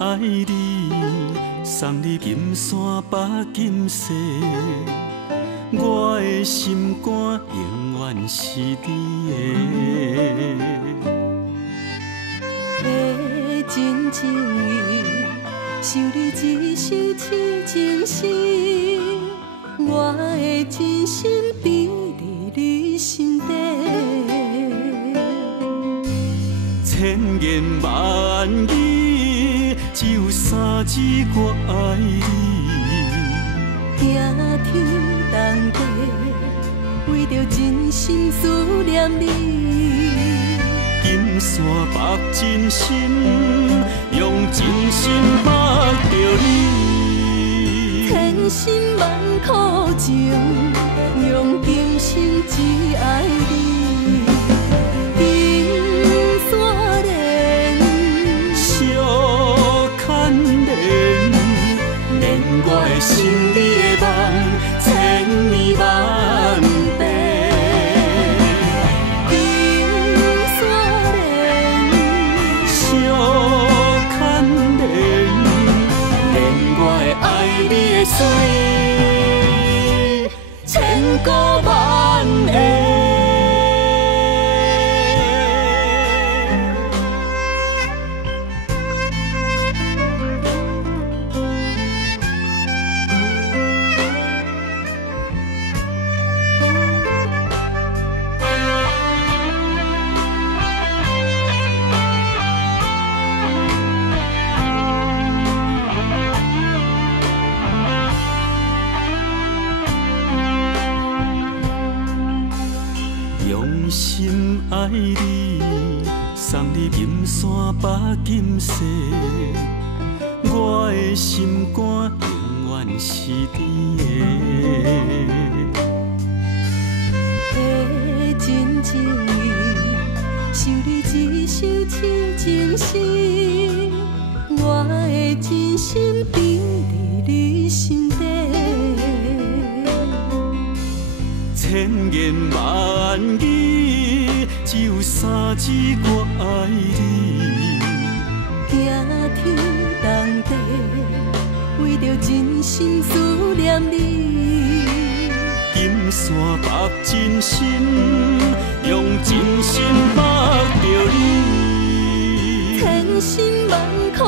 爱你，送你金山把金色，我的心肝永远是你的。的真情意，想你一首痴情诗，我的真心比伫你心底。千言万语，只有三字我爱你。行天动地，为着真心思念你。金山绑真心，用真心绑着你。千辛万苦情，用今生只爱你。金山莲，小牵连，连我的心里的梦，千年万遍。水千古万个。用心爱你，送你金山把金色，我的心肝永远是你的。的真情意，想你一首痴情诗，我的真心比伫你心底。千言万语，只有三字我爱你。行天动地，为着真心思念你。金山绑真心，用真心绑着你。千辛万苦